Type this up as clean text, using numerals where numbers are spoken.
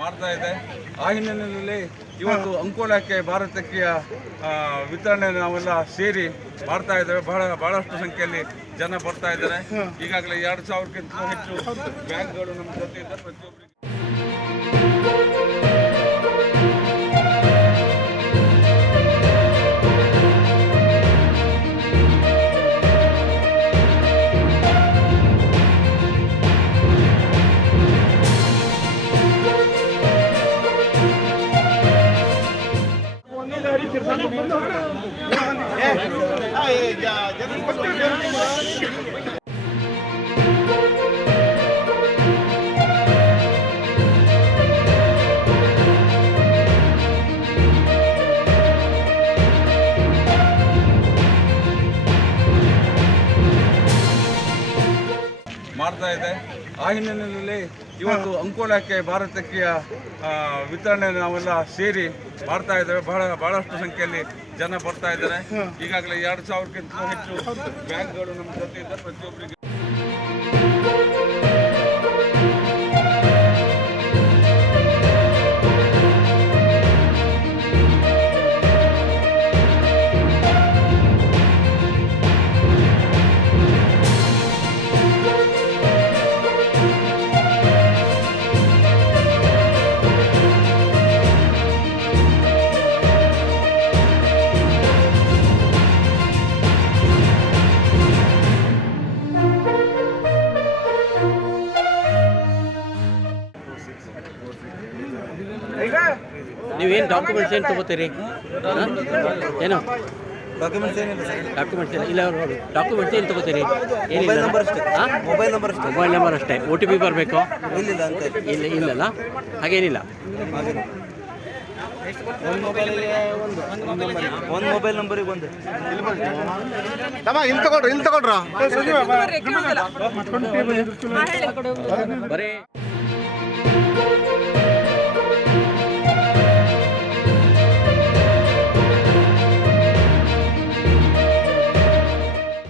ಮಾಡ್ತಾ ಇದೆ. ಆ ಹಿನ್ನೆಲೆಯಲ್ಲಿ ಇವತ್ತು ಅಂಕೋಲಕ್ಕೆ ಭಾರತಕ್ಕೆ ವಿತರಣೆ ನಾವೆಲ್ಲ ಸೇರಿ ಮಾಡ್ತಾ ಇದ್ದೇವೆ. ಬಹಳಷ್ಟು ಸಂಖ್ಯೆಯಲ್ಲಿ ಜನ ಬರ್ತಾ ಇದ್ದಾರೆ. ಈಗಾಗಲೇ 2,000ಕ್ಕಿಂತ ಹೆಚ್ಚು ಬ್ಯಾಗ್ಗಳು ನಮ್ಮ ಜೊತೆ ಇದ್ದಾರೆ. ಪ್ರತಿಯೊಬ್ಬರಿಗೆ ಮಾಡ್ತಾ ಇದೆ. ಆ ಹಿನ್ನೆಲೆಯಲ್ಲಿ ಇವತ್ತು ಅಂಕೋಲಕ್ಕೆ ಭಾರತಕ್ಕೆ ವಿತರಣೆ ನಾವೆಲ್ಲ ಸೇರಿ ಮಾಡ್ತಾ ಇದ್ದೇವೆ. ಬಹಳಷ್ಟು ಸಂಖ್ಯೆಯಲ್ಲಿ ಜನ ಬರ್ತಾ ಇದ್ದಾರೆ. ಈಗಾಗಲೇ 2,000ಕ್ಕಿಂತ ಹೆಚ್ಚು ಬ್ಯಾಗ್ಗಳು ನಮ್ಮ ಜೊತೆ ಇದ್ದಾರೆ. ಪ್ರತಿಯೊಬ್ಬರಿಗೆ ನೀವೇನು ಡಾಕ್ಯುಮೆಂಟ್ಸ್ ಏನು ತೊಗೋತೀರಿ? ಏನು ಡಾಕ್ಯುಮೆಂಟ್ಸ್ ಏನಿಲ್ಲ ಸರ್. ಡಾಕ್ಯುಮೆಂಟ್ಸ್ ಇಲ್ಲ. ಡಾಕ್ಯುಮೆಂಟ್ಸ್ ಏನು ತೊಗೋತೀರಿ? ಏನಿಲ್ಲ. ನಂಬರ್ ಅಷ್ಟೇ. ಮೊಬೈಲ್ ನಂಬರ್ ಅಷ್ಟೇ. ಮೊಬೈಲ್ ನಂಬರ್ ಅಷ್ಟೇ. OTP ಬರಬೇಕು? ಇಲ್ಲಿಲ್ಲ ಅಂತ ಇಲ್ಲಲ್ಲ, ಹಾಗೇನಿಲ್ಲ. ಒಂದು ಮೊಬೈಲ್ ನಂಬರಿಗೆ ಒಂದು ಇಲ್ಲಿ ತಗೊಳ್ರ ಬರೀ